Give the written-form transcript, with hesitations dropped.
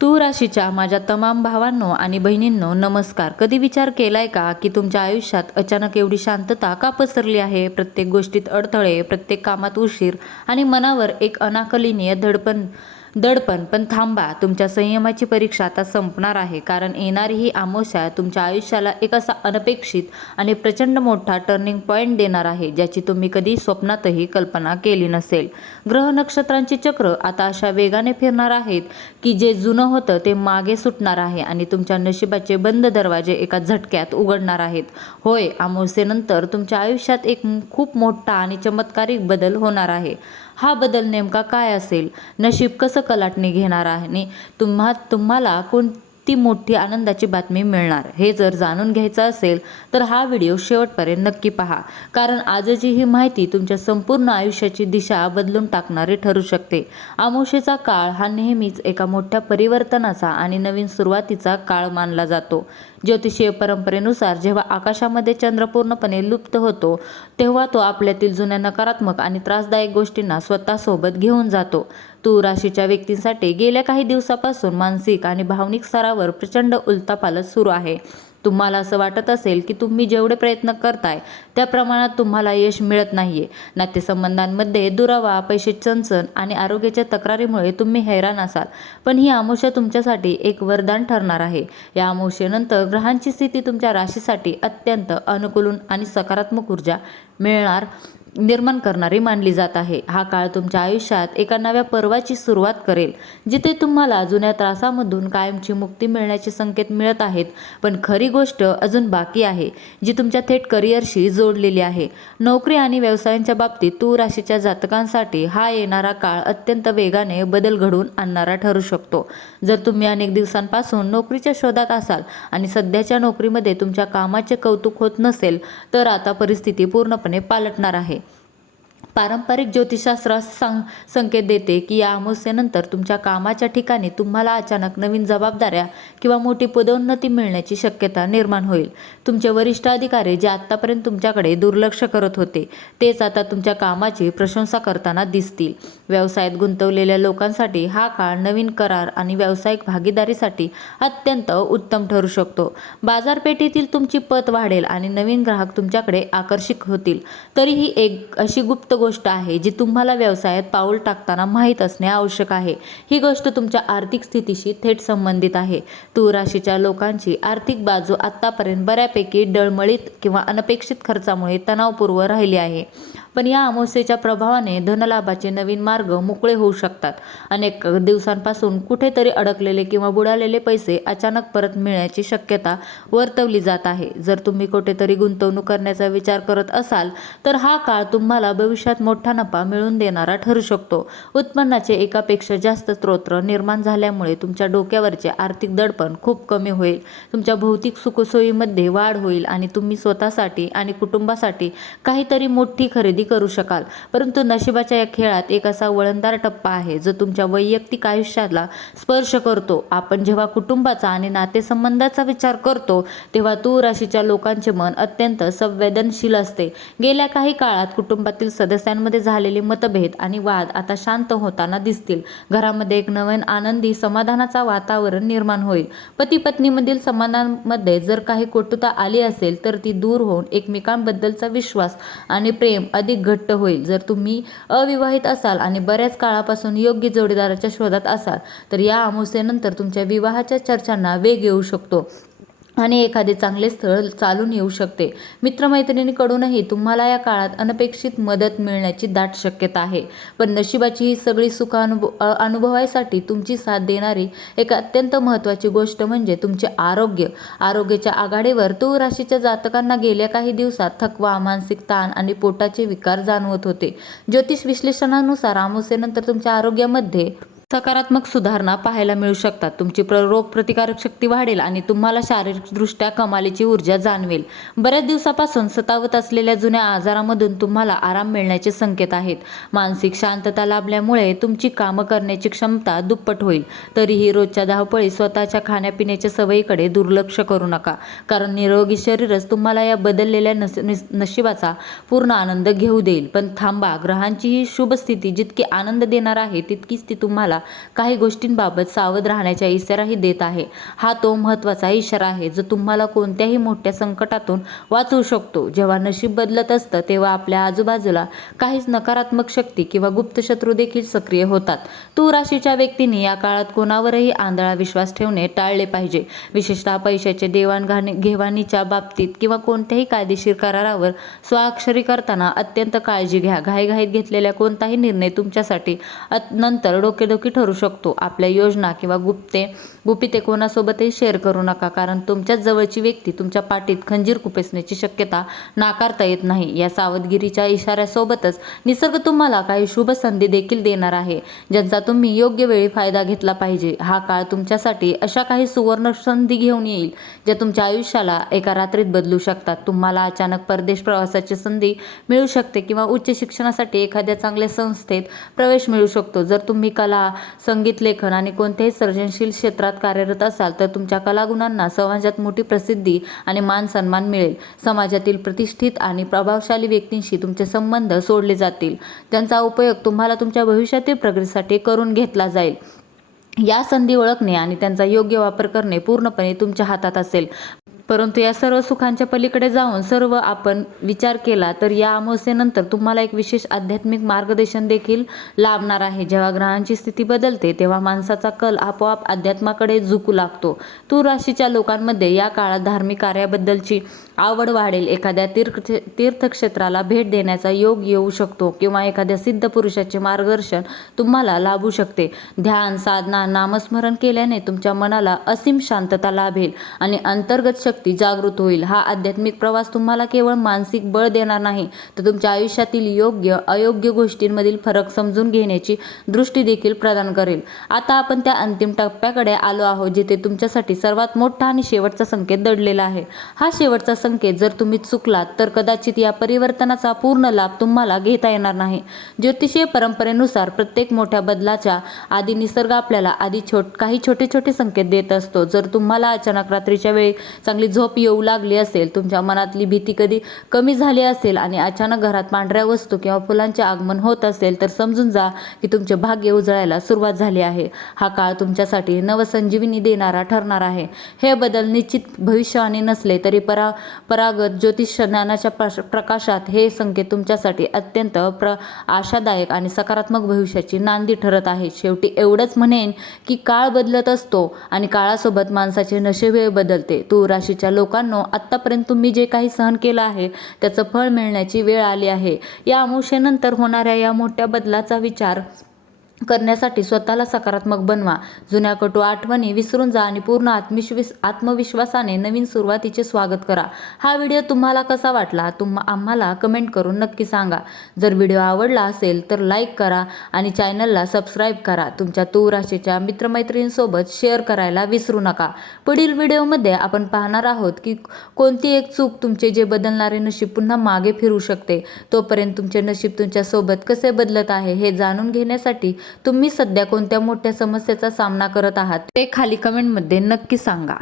तूळ राशीच्या माझ्या तमाम भावांनो आणि बहिणींनो नमस्कार. कधी विचार केलाय का की तुमच्या आयुष्यात अचानक एवढी शांतता का पसरली आहे? प्रत्येक गोष्टीत अडथळे, प्रत्येक कामात उशीर आणि मनावर एक अनाकलनीय दडपण. पण थांबा, तुमच्या संयमाची परीक्षा आता संपणार आहे. कारण येणारी ही अमावस्या तुमच्या आयुष्याला एक असा अनपेक्षित आणि प्रचंड मोठा टर्निंग पॉईंट देणार आहे, ज्याची तुम्ही कधी स्वप्नातही कल्पना केली नसेल. ग्रह नक्षत्रांची चक्र आता अशा वेगाने फिरणार आहेत की जे जुनं होतं ते मागे सुटणार आहे आणि तुमच्या नशिबाचे बंद दरवाजे एका झटक्यात उघडणार आहेत. होय, अमावस्येनंतर तुमच्या आयुष्यात एक खूप मोठा आणि चमत्कारिक बदल होणार आहे. हा बदल नेमका काय असेल? नशीब कसं कलाटणी घेणार आहे आणि तुम्हाला कोणती मोठी आनंदाची बातमी मिळणार? हे जर जाणून घ्यायचं असेल तर हा व्हिडिओ शेवटपर्यंत नक्की पहा. कारण आजची ही माहिती तुमच्या संपूर्ण आयुष्याची दिशा बदलून टाकणारी ठरू शकते. अमावस्येचा काळ हा नेहमीच एका मोठ्या परिवर्तनाचा आणि नवीन सुरुवातीचा काळ मानला जातो. ज्योतिषीय परंपरेनुसार जेव्हा आकाशामध्ये चंद्र पूर्णपणे लुप्त होतो, तेव्हा तो आपल्यातील जुन्या नकारात्मक आणि त्रासदायक गोष्टींना स्वतःसोबत घेऊन जातो. तूळ राशीच्या व्यक्तींसाठी गेल्या काही दिवसापासून मानसिक आणि भावनिक स्तरावर प्रचंड उलथापालथ सुरू आहे. तुम्हाला असं वाटत असेल की तुम्ही जेवढे प्रयत्न करताय त्या प्रमाणात तुम्हाला यश मिळत नाहीये. नातेसंबंधांमध्ये दुरावा, पैशाची चणचण आणि आरोग्याच्या तक्रारीमुळे तुम्ही हैराण असाल. पण ही अमावस्या तुमच्यासाठी एक वरदान ठरणार आहे. या अमावस्येनंतर ग्रहांची स्थिती तुमच्या राशीसाठी अत्यंत अनुकूल आणि सकारात्मक ऊर्जा निर्माण करणारी मानली जात आहे. हा काळ तुमच्या आयुष्यात एका नव्या पर्वाची सुरुवात करेल, जिथे तुम्हाला जुन्या त्रासामधून कायमची मुक्ती मिळण्याचे संकेत मिळत आहेत. पण खरी गोष्ट अजून बाकी आहे, जी तुमच्या थेट करिअरशी जोडलेली आहे. नोकरी आणि व्यवसायांच्या बाबतीत तूळ राशीच्या जातकांसाठी हा येणारा काळ अत्यंत वेगाने बदल घडवून आणणारा ठरू शकतो. जर तुम्ही अनेक दिवसांपासून नोकरीच्या शोधात असाल आणि सध्याच्या नोकरीमध्ये तुमच्या कामाचे कौतुक होत नसेल, तर आता परिस्थिती पूर्णपणे पालटणार आहे. पारंपरिक ज्योतिषशास्त्र संकेत देते की या अमावस्येनंतर तुमच्या कामाच्या ठिकाणी तुम्हाला अचानक नवीन जबाबदाऱ्या किंवा मोठी पदोन्नती मिळण्याची शक्यता निर्माण होईल. तुमचे वरिष्ठ अधिकारी जे आत्तापर्यंत तुमच्याकडे दुर्लक्ष करत होते, तेच आता तुमच्या कामाची प्रशंसा करताना दिसतील. व्यवसायात गुंतवलेल्या लोकांसाठी हा काळ नवीन करार आणि व्यावसायिक भागीदारीसाठी अत्यंत उत्तम ठरू शकतो. बाजारपेठेतील तुमची पत वाढेल आणि नवीन ग्राहक तुमच्याकडे आकर्षित होतील. तरीही एक अशी गुप्त गोष्ट आहे जी तुम्हाला व्यवसायात पाऊल टाकताना माहीत असणे आवश्यक आहे. ही गोष्ट तुमच्या आर्थिक स्थितीशी थेट संबंधित आहे. तूळ राशीच्या लोकांची आर्थिक बाजू आतापर्यंत बऱ्यापैकी डळमळीत किंवा अनपेक्षित खर्चामुळे तणावपूर्ण राहिली आहे. पण या अमावस्येच्या प्रभावाने धनलाभाचे नवीन मार्ग मोकळे होऊ शकतात. अनेक दिवसांपासून कुठेतरी अडकलेले किंवा बुडालेले पैसे अचानक परत मिळण्याची शक्यता वर्तवली जात आहे. जर तुम्ही कुठेतरी गुंतवणूक करण्याचा विचार करत असाल तर हा काळ तुम्हाला भविष्यात मोठा नफा मिळवून देणारा ठरू शकतो. उत्पन्नाचे एकापेक्षा जास्त स्रोत निर्माण झाल्यामुळे तुमच्या डोक्यावरचे आर्थिक दडपण खूप कमी होईल. तुमच्या भौतिक सुखसोयीमध्ये वाढ होईल आणि तुम्ही स्वतःसाठी आणि कुटुंबासाठी काहीतरी मोठी खरेदी करू शकाल. परंतु नशिबाच्या या खेळात एक असा वळणदार टप्पा आहे जो तुमच्या वैयक्तिक आयुष्याला स्पर्श करतो. आपण जेव्हा कुटुंबाचा आणि नातेसंबंधाचा विचार करतो तेव्हा तूळ राशीच्या लोकांचे मन अत्यंत संवेदनशील असते. गेल्या काही काळात कुटुंबातील सदस्यांमध्ये झालेले मतभेद आणि वाद आता शांत होताना दिसतील. घरामध्ये एक नवीन आनंदी समाधानाचा वातावरण निर्माण होईल. पती पत्नीमधील संबंधांमध्ये जर काही कटुता आली असेल तर ती दूर होऊन एकमेकांबद्दलचा विश्वास आणि प्रेम अधिक घट्ट होईल. जर तुम्ही अविवाहित असाल आणि बऱ्याच काळापासून योग्य जोडीदाराच्या शोधात असाल तर या अमावस्येनंतर तुमच्या विवाहाच्या चर्चांना वेग येऊ शकतो आणि एखादे चांगले स्थळ चालून येऊ शकते. मित्रमैत्रिणींकडूनही तुम्हाला या काळात अनपेक्षित मदत मिळण्याची दाट शक्यता आहे. पण नशिबाची ही सगळी सुख अनुभवायसाठी तुमची साथ देणारी एक अत्यंत महत्त्वाची गोष्ट म्हणजे तुमचे आरोग्य. आरोग्याच्या आघाडीवर तूळ राशीच्या जातकांना गेल्या काही दिवसात थकवा, मानसिक ताण आणि पोटाचे विकार जाणवत होते. ज्योतिष विश्लेषणानुसार अमावस्येनंतर तुमच्या आरोग्यामध्ये सकारात्मक सुधारणा पाहायला मिळू शकतात. तुमची रोगप्रतिकारक शक्ती वाढेल आणि तुम्हाला शारीरिकदृष्ट्या कमालीची ऊर्जा जाणवेल. बऱ्याच दिवसापासून सतावत असलेल्या जुन्या आजारामधून तुम्हाला आराम मिळण्याचे संकेत आहेत. मानसिक शांतता लाभल्यामुळे तुमची कामं करण्याची क्षमता दुप्पट होईल. तरीही रोजच्या धावपळीत स्वतःच्या खाण्यापिण्याच्या सवयीकडे दुर्लक्ष करू नका, कारण निरोगी शरीरच तुम्हाला या बदललेल्या नशिबाचा पूर्ण आनंद घेऊ देईल. पण थांबा, ग्रहांची ही शुभ स्थिती जितकी आनंद देणार आहे तितकीच ती तुम्हाला तुम्हाला काही गोष्टींबाबत सावध राहण्याचा इशाराही देत आहे. हा तो महत्त्वाचा इशारा आहे जो तुम्हाला कोणत्याही मोठ्या संकटातून वाचवू शकतो. जेव्हा नशीब बदलत असतं तेव्हा आपल्या आजूबाजूला काहीच नकारात्मक शक्ती किंवा गुप्त शत्रू देखील सक्रिय होतात. तूळ राशीच्या व्यक्तींनी या काळात कोणावरही आंधळा विश्वास ठेवणे टाळले पाहिजे. विशेषतः पैशाच्या देवाणघेवाणीच्या बाबतीत किंवा कोणत्याही कायदेशीर करारावर स्वाक्षरी करताना अत्यंत काळजी घ्या. घाईघाईत घेतलेला कोणताही निर्णय तुमच्यासाठी नंतर डोकेदुखी ठरू शकतो. आपल्या योजना किंवा गुपिते कोणासोबतही शेअर करू नका, कारण तुमच्याच जवळची व्यक्ती तुमच्या पाठीत खंजीर खुपसण्याची शक्यता नाकारता येत नाही. या सावधगिरीच्या इशाऱ्यासोबतच निसर्ग तुम्हाला काही शुभ संधी देखील देणार आहे, ज्यांचा तुम्ही योग्य वेळी फायदा घेतला पाहिजे. हा काळ तुमच्यासाठी अशा काही सुवर्ण संधी घेऊन येईल ज्या तुमच्या आयुष्याला एका रात्रीत बदलू शकतात. तुम्हाला अचानक परदेश प्रवासाची संधी मिळू शकते किंवा उच्च शिक्षणासाठी एखाद्या चांगल्या संस्थेत प्रवेश मिळू शकतो. जर तुम्ही कला, संगीत, लेखन आणि कोणत्याही सर्जनशील क्षेत्रात कार्यरत असाल तर तुमच्या कलागुणांना समाजात मोठी प्रसिद्धी आणि मान सन्मान मिळेल. समाजातील प्रतिष्ठित आणि प्रभावशाली व्यक्तींशी तुमचे संबंध जोडले जातील, ज्यांचा उपयोग तुम्हाला तुमच्या भविष्यातील प्रगतीसाठी करून घेतला जाईल. या संधी ओळखणे आणि त्यांचा योग्य वापर करणे पूर्णपणे तुमच्या हातात असेल. परंतु या सर्व सुखांच्या पलीकडे जाऊन सर्व आपण विचार केला तर या अमावस्येनंतर तुम्हाला एक विशेष आध्यात्मिक मार्गदर्शन देखील लाभणार आहे. जेव्हा ग्रहांची स्थिती बदलते तेव्हा माणसाचा कल आपोआप अध्यात्माकडे झुकू लागतो. तूळ राशीच्या लोकांमध्ये या काळात धार्मिक कार्याबद्दलची आवड वाढेल. एखाद्या तीर्थक्षेत्राला भेट देण्याचा योग येऊ शकतो किंवा एखाद्या सिद्ध पुरुषाचे मार्गदर्शन तुम्हाला लाभू शकते. ध्यान, साधना, नामस्मरण केल्याने तुमच्या मनाला असीम शांतता लाभेल आणि अंतर्गत शक्ती जागृत होईल. हा आध्यात्मिक प्रवास तुम्हाला केवळ मानसिक बळ देणार नाही तर तुमच्या आयुष्यातील योग्य अयोग्य गोष्टींमधील फरक समजून घेण्याची दृष्टी देखील प्रदान करेल. आता आपण त्या अंतिम टप्प्याकडे आलो आहोत जिथे तुमच्यासाठी सर्वात मोठा आणि शेवटचा संकेत दडलेला आहे. हा शेवटचा संकेत जर तुम्ही चुकलात तर कदाचित या परिवर्तनाचा पूर्ण लाभ तुम्हाला घेता येणार नाही. ज्योतिषीय परंपरेनुसार प्रत्येक मोठ्या बदलाच्या आधी निसर्ग आपल्याला आधी काही छोटे छोटे संकेत देत असतो. जर तुम्हाला अचानक रात्रीच्या वेळी चांगली झोप येऊ लागली असेल, तुमच्या मनातली भीती कधी कमी झाली असेल आणि अचानक घरात पांढऱ्या वस्तू किंवा फुलांचे आगमन होत असेल तर समजून जा की तुमचे भाग्य उजळायला सुरुवात झाली आहे. हा काळ तुमच्यासाठी नवसंजीवनी देणारा ठरणार आहे. हे बदल निश्चित भविष्यवाणी नसले तरी परागत ज्योतिष ज्ञानाच्या प्रकाशात हे संकेत तुमच्यासाठी अत्यंत आशादायक आणि सकारात्मक भविष्याची नांदी ठरत आहेत. शेवटी एवढंच म्हणेन की काळ बदलत असतो आणि काळासोबत माणसाचे नशीबही बदलते. तूळ राशीच्या लोकांनो, आत्तापर्यंत तुम्ही जे काही सहन केलं आहे त्याचं फळ मिळण्याची वेळ आली आहे. या अमावस्येनंतर होणाऱ्या या मोठ्या बदलाचा विचार करण्यासाठी स्वतःला सकारात्मक बनवा. जुन्या कटू आठवणी विसरून जा आणि पूर्ण आत्मविश्वासाने नवीन सुरुवातीचे स्वागत करा. हा व्हिडिओ तुम्हाला कसा वाटला आम्हाला कमेंट करून नक्की सांगा. जर व्हिडिओ आवडला असेल तर लाईक करा आणि चॅनलला सबस्क्राईब करा. तुमच्या तूळ राशीच्या मित्रमैत्रिणींसोबत शेअर करायला विसरू नका. पुढील व्हिडिओमध्ये आपण पाहणार आहोत की कोणती एक चूक तुमचे जे बदलणारे नशीब पुन्हा मागे फिरू शकते. तोपर्यंत तुमचे नशीब तुमच्यासोबत कसे बदलत आहे हे जाणून घेण्यासाठी तुम्ही सध्या कोणत्या मोठ्या समस्येचा सामना करत आहात ते खाली कमेंटमध्ये नक्की सांगा.